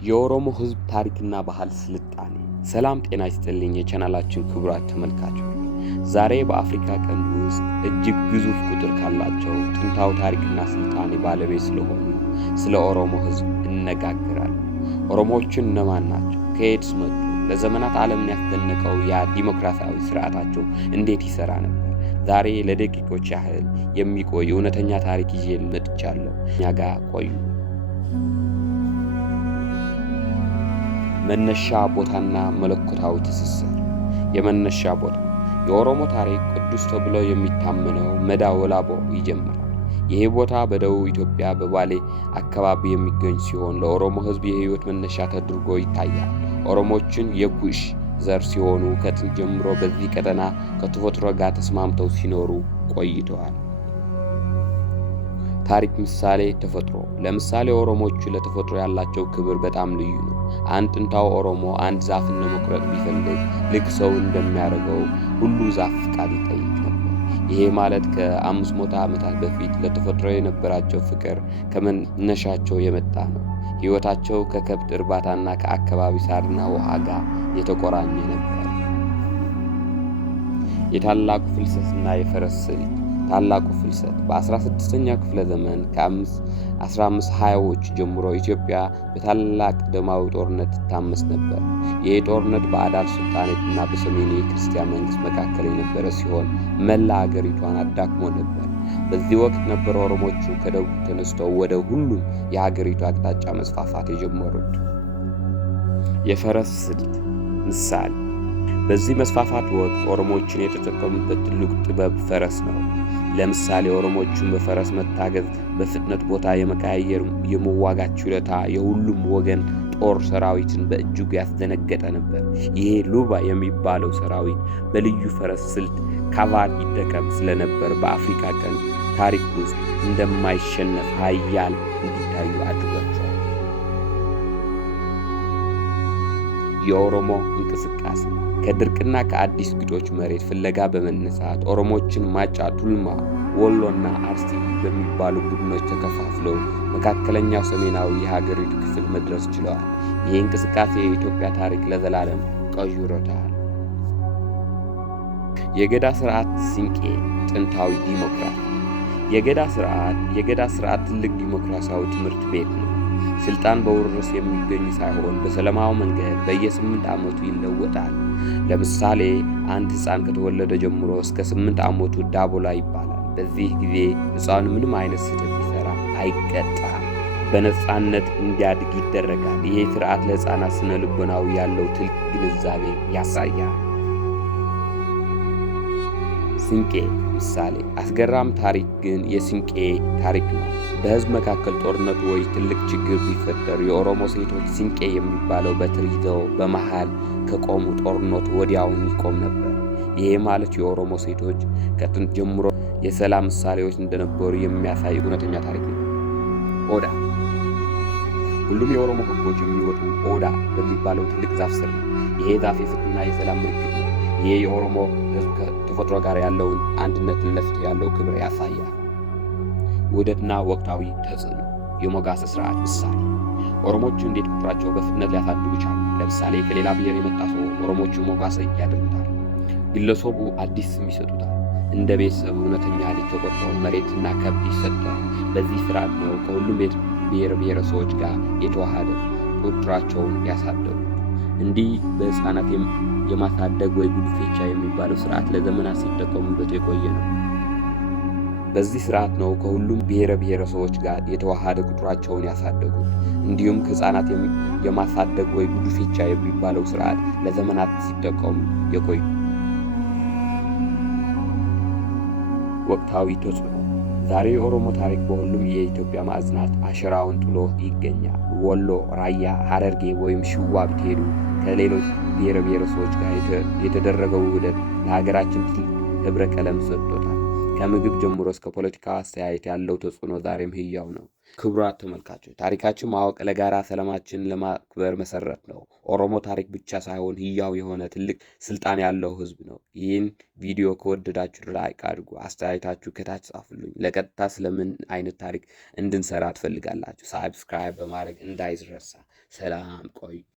የኦሮሞ ሕዝብ ታሪክና ባህል ስልጣኔ። ሰላም ጤና ይስጥልኝ የቻናላችን ክቡራት ተመልካቾች። ዛሬ በአፍሪካ ቀንድ ውስጥ እጅግ ግዙፍ ቁጥር ካላቸው ጥንታዊ ታሪክና ስልጣኔ ባለቤት ስለሆኑ ስለ ኦሮሞ ሕዝብ እነጋገራለን። ኦሮሞዎችን እነማን ናቸው? ከየትስ መጡ? ለዘመናት ዓለምን ያስደነቀው ያ ዲሞክራሲያዊ ስርዓታቸው እንዴት ይሰራ ነበር? ዛሬ ለደቂቆች ያህል የሚቆይ እውነተኛ ታሪክ ይዤ መጥቻለሁ። እኛ ጋር ቆዩ። መነሻ ቦታና መለኮታዊ ትስስር። የመነሻ ቦታ የኦሮሞ ታሪክ ቅዱስ ተብሎ የሚታመነው መዳ ወላቦ ይጀምራል። ይህ ቦታ በደቡብ ኢትዮጵያ በባሌ አካባቢ የሚገኝ ሲሆን ለኦሮሞ ሕዝብ የህይወት መነሻ ተደርጎ ይታያል። ኦሮሞዎችን የኩሽ ዘር ሲሆኑ ከጥንት ጀምሮ በዚህ ቀጠና ከተፈጥሮ ጋር ተስማምተው ሲኖሩ ቆይተዋል። ታሪክ ምሳሌ ተፈጥሮ። ለምሳሌ ኦሮሞዎቹ ለተፈጥሮ ያላቸው ክብር በጣም ልዩ ነው። አንድ ጥንታዊ ኦሮሞ አንድ ዛፍን ለመቁረጥ ቢፈልግ ልክ ሰው እንደሚያደርገው ሁሉ ዛፍ ፍቃድ ይጠይቅ ነበር። ይሄ ማለት ከ500 ዓመታት በፊት ለተፈጥሮ የነበራቸው ፍቅር ከመነሻቸው የመጣ ነው። ሕይወታቸው ከከብት እርባታና ከአካባቢ ሳርና ውሃ ጋር የተቆራኘ ነበር። የታላቁ ፍልሰትና የፈረስ ስልት። ታላቁ ፍልሰት በ16ኛው ክፍለ ዘመን ከ1520ዎቹ ጀምሮ ኢትዮጵያ በታላቅ ደማዊ ጦርነት ትታመስ ነበር። ይህ ጦርነት በአዳል ሱልጣኔትና በሰሜኑ የክርስቲያን መንግስት መካከል የነበረ ሲሆን መላ አገሪቷን አዳክሞ ነበር። በዚህ ወቅት ነበር ኦሮሞቹ ከደቡብ ተነስተው ወደ ሁሉም የሀገሪቱ አቅጣጫ መስፋፋት የጀመሩት። የፈረስ ስልት ምሳሌ። በዚህ መስፋፋት ወቅት ኦሮሞዎችን የተጠቀሙበት ትልቁ ጥበብ ፈረስ ነው። ለምሳሌ ኦሮሞዎቹን በፈረስ መታገዝ በፍጥነት ቦታ የመቀያየር የመዋጋት ችሎታ የሁሉም ወገን ጦር ሰራዊትን በእጅጉ ያስደነገጠ ነበር። ይሄ ሉባ የሚባለው ሰራዊት በልዩ ፈረስ ስልት ካቫል ይጠቀም ስለነበር በአፍሪካ ቀንድ ታሪክ ውስጥ እንደማይሸነፍ ኃያል እንዲታዩ አድርጓቸዋል። የኦሮሞ እንቅስቃሴ። ከድርቅና ከአዲስ ግጦሽ መሬት ፍለጋ በመነሳት ኦሮሞዎችን ማጫ፣ ቱልማ፣ ወሎና አርሲ በሚባሉ ቡድኖች ተከፋፍለው መካከለኛው ሰሜናዊ የሀገሪቱ ክፍል መድረስ ችለዋል። ይህ እንቅስቃሴ የኢትዮጵያ ታሪክ ለዘላለም ቀይሮታል። የገዳ ስርዓት ሲንቄ። ጥንታዊ ዲሞክራሲ። የገዳ ስርዓት ትልቅ ዲሞክራሲያዊ ትምህርት ቤት ነው። ስልጣን በውርስ የሚገኝ ሳይሆን በሰላማዊ መንገድ በየ8 ዓመቱ ይለወጣል። ለምሳሌ አንድ ሕፃን ከተወለደ ጀምሮ እስከ 8 ዓመቱ ዳቦላ ይባላል። በዚህ ጊዜ ሕፃኑ ምንም አይነት ስህተት ቢሰራ አይቀጣም፣ በነፃነት እንዲያድግ ይደረጋል። ይህ ስርዓት ለሕፃናት ስነ ልቦናዊ ያለው ትልቅ ግንዛቤ ያሳያል። ሲንቄ ምሳሌ። አስገራም ታሪክ ግን የሲንቄ ታሪክ ነው። በሕዝብ መካከል ጦርነት ወይ ትልቅ ችግር ቢፈጠር የኦሮሞ ሴቶች ሲንቄ የሚባለው በትር ይዘው በመሃል ከቆሙ ጦርነቱ ወዲያውን ይቆም ነበር። ይሄ ማለት የኦሮሞ ሴቶች ከጥንት ጀምሮ የሰላም ምሳሌዎች እንደነበሩ የሚያሳይ እውነተኛ ታሪክ ነው። ኦዳ። ሁሉም የኦሮሞ ሕጎች የሚወጡ ኦዳ በሚባለው ትልቅ ዛፍ ስር ነው። ይሄ ዛፍ የፍትህና የሰላም ምልክት ነው። ይሄ የኦሮሞ ሕዝብ ከተፈጥሮ ጋር ያለውን አንድነትን ለፍትህ ያለው ክብር ያሳያል። ውህደትና ወቅታዊ ተጽዕኖ። የሞጋሰ ስርዓት ምሳሌ። ኦሮሞቹ እንዴት ቁጥራቸው በፍጥነት ሊያሳድጉ ቻሉ? ለምሳሌ ከሌላ ብሔር የመጣ ሰው ኦሮሞቹ ሞጋሰ ያደርጉታል። ግለሰቡ አዲስ ስም ይሰጡታል። እንደ ቤተሰብ እውነተኛ ልጅ ተቆጥሮ መሬትና ከብት ይሰጠዋል። በዚህ ስርዓት ነው ከሁሉም ብሔር ብሔረሰቦች ጋር የተዋሃደ ቁጥራቸውን ያሳደጉ። እንዲህ በሕፃናት የማሳደግ ወይ ጉድፌቻ የሚባለው ስርዓት ለዘመናት ሲጠቀሙበት የቆየ ነው። በዚህ ስርዓት ነው ከሁሉም ብሔር ብሔረሰቦች ጋር የተዋሃደ ቁጥራቸውን ያሳደጉት። እንዲሁም ከሕፃናት የማሳደግ ወይ ጉድፌቻ የሚባለው ስርዓት ለዘመናት ሲጠቀሙ የቆዩ። ወቅታዊ ተጽዕኖ። ዛሬ የኦሮሞ ታሪክ በሁሉም የኢትዮጵያ ማዕዘናት አሻራውን ጥሎ ይገኛል። ወሎ፣ ራያ፣ ሐረርጌ ወይም ሽዋ ብትሄዱ ከሌሎች ብሔር ብሔረሰቦች ጋር የተደረገው ውህደት ለሀገራችን ትልቅ ህብረ ቀለም ሰጥቶታል። ከምግብ ጀምሮ እስከ ፖለቲካ አስተያየት ያለው ተጽዕኖ ዛሬም ህያው ነው። ክቡራት ተመልካቾች ታሪካችን ማወቅ ለጋራ ሰላማችን ለማክበር መሰረት ነው። ኦሮሞ ታሪክ ብቻ ሳይሆን ህያው የሆነ ትልቅ ስልጣን ያለው ህዝብ ነው። ይህን ቪዲዮ ከወደዳችሁ ላይክ አድርጉ፣ አስተያየታችሁ ከታች ጻፉልኝ። ለቀጥታ ስለምን አይነት ታሪክ እንድንሰራ ትፈልጋላችሁ? ሳብስክራይብ በማድረግ እንዳይረሳ። ሰላም ቆዩ።